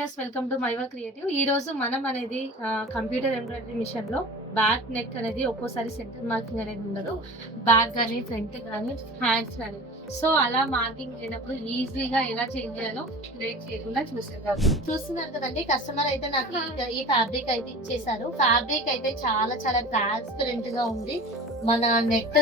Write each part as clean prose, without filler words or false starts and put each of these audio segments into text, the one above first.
Welcome to మైవర్ creative. ఈ రోజు మనం అనేది కంప్యూటర్ ఎంబ్రాయిడరీ మిషన్ లో బ్యాక్ నెక్ అనేది ఒక్కోసారి సెంటర్ మార్కింగ్ అనేది ఉండదు. బ్యాక్ గానీ ఫ్రంట్ గానీ హ్యాండ్స్ గానీ సో అలా మార్కింగ్ లేనప్పుడు ఈజీగా ఎలా చేంజ్ చేయాలో లేట్ చేయకుండా చూసేద్దాం. చూస్తున్నారు కదండి, కస్టమర్ అయితే నాకు ఈ ఫ్యాబ్రిక్ అయితే ఇచ్చేసారు. ఫ్యాబ్రిక్ అయితే చాలా చాలా ట్రాన్స్పరెంట్ గా ఉంది. మన నెట్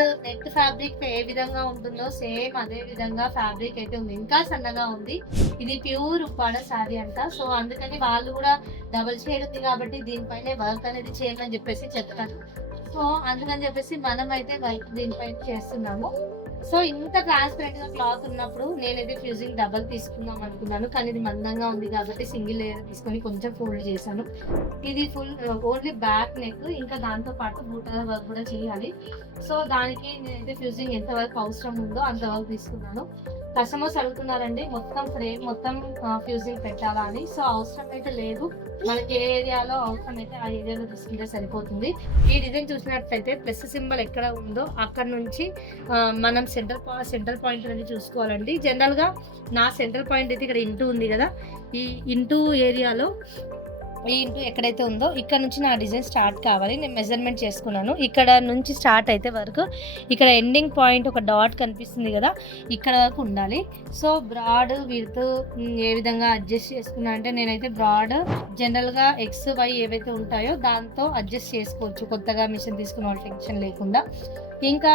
ఫ్యాబ్రిక్ ఏ విధంగా ఉంటుందో సేమ్ అదే విధంగా ఫ్యాబ్రిక్ అయితే ఉంది. ఇంకా సన్నగా ఉంది. ఇది ప్యూర్ ఉప్పాడ శారీ అంట. సో అందుకని వాళ్ళు కూడా డబుల్ షేడ్ ఉంది కాబట్టి దీనిపైనే వర్క్ అనేది చేయమని చెప్పేసి చెప్తారు. సో అందుకని చెప్పేసి మనం అయితే వర్క్ దీనిపైన చేస్తున్నాము. సో ఇంత ట్రాన్స్పరెంట్ గా క్లాత్ ఉన్నప్పుడు నేనైతే ఫ్యూజింగ్ డబల్ తీసుకుందాం అనుకున్నాను, కానీ ఇది మందంగా ఉంది కాబట్టి సింగిల్ లేయర్ తీసుకొని కొంచెం ఫోల్డ్ చేశాను. ఇది ఫుల్ ఓన్లీ బ్యాక్ నెక్, ఇంకా దాంతో పాటు బూటాల వర్క్ కూడా చేయాలి. సో దానికి నేనైతే ఫ్యూజింగ్ ఎంత వరకు అవసరం ఉందో అంత వరకు తీసుకున్నాను. కస్టమర్స్ అడుగుతున్నారండి మొత్తం ఫ్రేమ్ మొత్తం ఫ్యూజింగ్ పెట్టాలా అని. సో అవసరం అయితే లేదు, మనకి ఏ ఏరియాలో అవసరం అయితే ఆ ఏరియాలో తీసుకుంటే సరిపోతుంది. ఈ డిజైన్ చూసినట్లయితే ప్లస్ సింబల్ ఎక్కడ ఉందో అక్కడ నుంచి మనం సెంటర్ పాయింట్ అనేది చూసుకోవాలండి. జనరల్ గా నా సెంటర్ పాయింట్ అయితే ఇక్కడ ఇంటూ ఉంది కదా, ఈ ఇంటూ ఏరియాలో ఈ ఇంటూ ఎక్కడైతే ఉందో ఇక్కడ నుంచి నా డిజైన్ స్టార్ట్ కావాలి. నేను మెజర్మెంట్ చేసుకున్నాను. ఇక్కడ నుంచి స్టార్ట్ అయితే వరకు ఇక్కడ ఎండింగ్ పాయింట్ ఒక డాట్ కనిపిస్తుంది కదా, ఇక్కడ వరకు ఉండాలి. సో బ్రాడ్ విడ్త్ ఏ విధంగా అడ్జస్ట్ చేసుకున్నా అంటే నేనైతే బ్రాడ్ జనరల్గా ఎక్స్ వై ఏవైతే ఉంటాయో దాంతో అడ్జస్ట్ చేసుకోవచ్చు, కొత్తగా మిషన్ తీసుకున్న వాళ్ళ టెన్షన్ లేకుండా. ఇంకా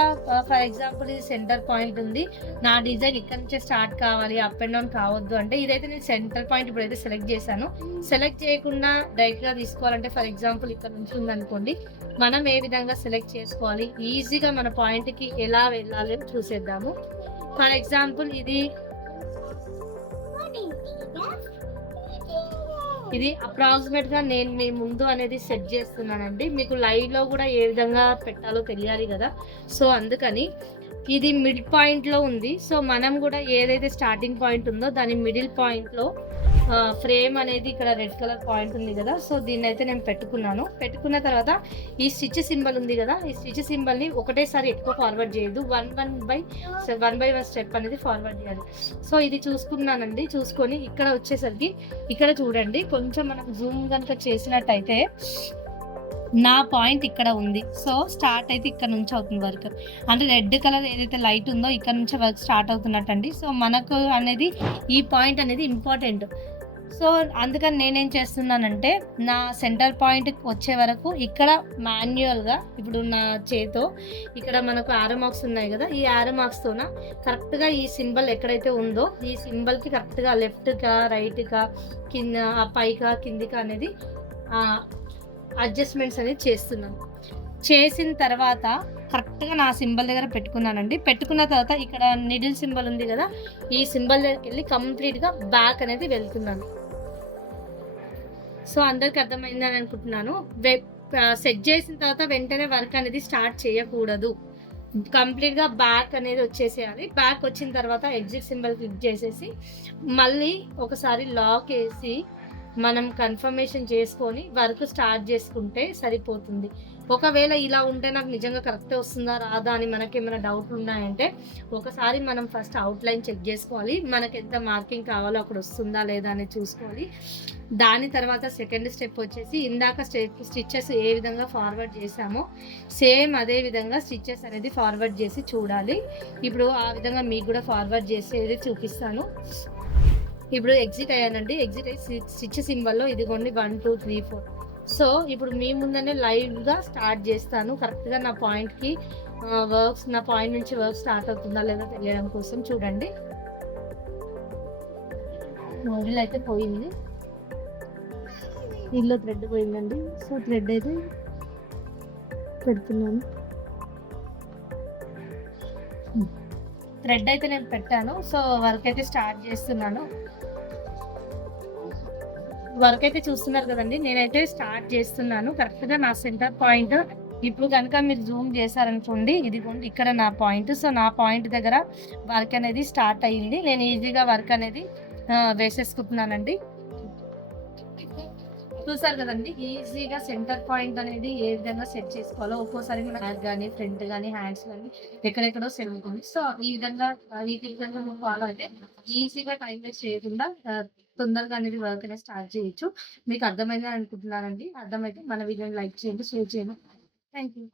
ఫర్ ఎగ్జాంపుల్ ఇది సెంటర్ పాయింట్ ఉంది, నా డిజైన్ ఇక్కడ నుంచే స్టార్ట్ కావాలి, అప్ అండ్ డౌన్ కావద్దు అంటే ఇదైతే నేను సెంటర్ పాయింట్ ఇప్పుడైతే సెలెక్ట్ చేశాను. సెలెక్ట్ చేయకుండా డైరెక్ట్ గా తీసుకోవాలంటే ఫర్ ఎగ్జాంపుల్ ఇక్కడ నుంచి ఉందనుకోండి, మనం ఏ విధంగా సెలెక్ట్ చేసుకోవాలి, ఈజీగా మన పాయింట్ కి ఎలా వెళ్ళాలి చూసేద్దాము. ఫర్ ఎగ్జాంపుల్ ఇది అప్రాక్సిమేట్ గా నేను మీ ముందు అనేది సెట్ చేస్తున్నానండి. మీకు లైవ్ లో కూడా ఏ విధంగా పెట్టాలో తెలియాలి కదా, సో అందుకని ఇది మిడ్ పాయింట్ లో ఉంది. సో మనం కూడా ఏదైతే స్టార్టింగ్ పాయింట్ ఉందో దాని మిడిల్ పాయింట్ లో ఫ్రేమ్ అనేది ఇక్కడ రెడ్ కలర్ పాయింట్ ఉంది కదా, సో దీన్ని అయితే నేను పెట్టుకున్నాను. పెట్టుకున్న తర్వాత ఈ స్టిచ్ సింబల్ ఉంది కదా, ఈ స్టిచ్ సింబల్ ని ఒకటేసారి ఎక్కువ ఫార్వర్డ్ చేయొద్దు, వన్ బై వన్ స్టెప్ అనేది ఫార్వర్డ్ చేయాలి. సో ఇది చూసుకున్నానండి. చూసుకొని ఇక్కడ వచ్చేసరికి ఇక్కడ చూడండి, కొంచెం మనం జూమ్ కనుక చేసినట్టయితే నా పాయింట్ ఇక్కడ ఉంది. సో స్టార్ట్ అయితే ఇక్కడ నుంచి అవుతుంది వర్క్, అంటే రెడ్ కలర్ ఏదైతే లైట్ ఉందో ఇక్కడ నుంచి వర్క్ స్టార్ట్ అవుతున్నట్టండి. సో మనకు అనేది ఈ పాయింట్ అనేది ఇంపార్టెంట్. సో అందుకని నేనేం చేస్తున్నానంటే నా సెంటర్ పాయింట్ వచ్చే వరకు ఇక్కడ మాన్యువల్గా ఇప్పుడు నా చేతో ఇక్కడ మనకు ఆరో మార్క్స్ ఉన్నాయి కదా, ఈ ఆరో మార్క్స్తోన కరెక్ట్గా ఈ సింబల్ ఎక్కడైతే ఉందో ఈ సింబల్కి కరెక్ట్గా లెఫ్ట్గా రైట్గా కింద పైగా కిందిగా అనేది అడ్జస్ట్మెంట్స్ అనేది చేస్తున్నాను. చేసిన తర్వాత కరెక్ట్గా నా సింబల్ దగ్గర పెట్టుకున్నానండి. పెట్టుకున్న తర్వాత ఇక్కడ నిడిల్ సింబల్ ఉంది కదా, ఈ సింబల్ దగ్గరికి వెళ్ళి కంప్లీట్గా బ్యాక్ అనేది వెళ్తున్నాను. సో అందరికి అర్థమైందని అనుకుంటున్నాను. సెట్ చేసిన తర్వాత వెంటనే వర్క్ అనేది స్టార్ట్ చేయకూడదు, కంప్లీట్గా బ్యాక్ అనేది వచ్చేసేయాలి. బ్యాక్ వచ్చిన తర్వాత ఎగ్జిట్ సింబల్ క్లిక్ చేసేసి మళ్ళీ ఒకసారి లాక్ వేసి మనం కన్ఫర్మేషన్ చేసుకొని వర్క్ స్టార్ట్ చేసుకుంటే సరిపోతుంది. ఒకవేళ ఇలా ఉంటే నాకు నిజంగా కరెక్ట్ వస్తుందా రాదా అని మనకి ఏమైనా డౌట్ ఉన్నాయంటే ఒకసారి మనం ఫస్ట్ అవుట్లైన్ చెక్ చేసుకోవాలి, మనకి ఎంత మార్కింగ్ కావాలో అక్కడ వస్తుందా లేదా అని చూసుకోవాలి. దాని తర్వాత సెకండ్ స్టెప్ వచ్చేసి ఇందాక స్టిచ్చెస్ ఏ విధంగా ఫార్వర్డ్ చేసామో సేమ్ అదే విధంగా స్టిచ్చెస్ అనేది ఫార్వర్డ్ చేసి చూడాలి. ఇప్పుడు ఆ విధంగా మీకు కూడా ఫార్వర్డ్ చేసేది చూపిస్తాను. ఇప్పుడు ఎగ్జిట్ అయ్యానండి. ఎగ్జిట్ అయ్యి స్టిచ్ సింబల్లో ఇదిగోండి 1 2 3 4. సో ఇప్పుడు మీ ముందనే లైవ్గా స్టార్ట్ చేస్తాను. కరెక్ట్గా నా పాయింట్కి నా పాయింట్ నుంచి వర్క్ స్టార్ట్ అవుతుందా లేదా తెలియడం కోసం చూడండి. మోడల్ అయితే పోయింది, దీనిలో థ్రెడ్ పోయిందండి. సో థ్రెడ్ అయితే పెడుతున్నాను. థ్రెడ్ అయితే నేను పెట్టాను. సో వర్క్ అయితే స్టార్ట్ చేస్తున్నాను. వర్క్ అయితే చూస్తున్నారు కదండి, నేనైతే స్టార్ట్ చేస్తున్నాను. కరెక్ట్గా నా సెంటర్ పాయింట్ ఇప్పుడు కనుక మీరు జూమ్ చేశారనుకోండి, ఇదిగోండి ఇక్కడ నా పాయింట్. సో నా పాయింట్ దగ్గర వర్క్ అనేది స్టార్ట్ అయ్యింది. నేను ఈజీగా వర్క్ అనేది వేసేసుకుంటున్నానండి. చూసారు కదండి, ఈజీగా సెంటర్ పాయింట్ అనేది ఏ విధంగా సెట్ చేసుకోవాలో. ఒక్కోసారి మన బ్యాక్ కానీ ఫ్రంట్ కానీ హ్యాండ్స్ కానీ ఎక్కడెక్కడో సెట్ అవుతుంది. సో ఈ విధంగా ఫాలో అయితే ఈజీగా టైం వేస్ట్ చేయకుండా తొందరగా అనేది వర్క్ అనేది స్టార్ట్ చేయొచ్చు. మీకు అర్థమైందని అనుకుంటున్నానండి. అర్థమైతే మన వీడియోని లైక్ చేయండి, షేర్ చేయండి. Thank you.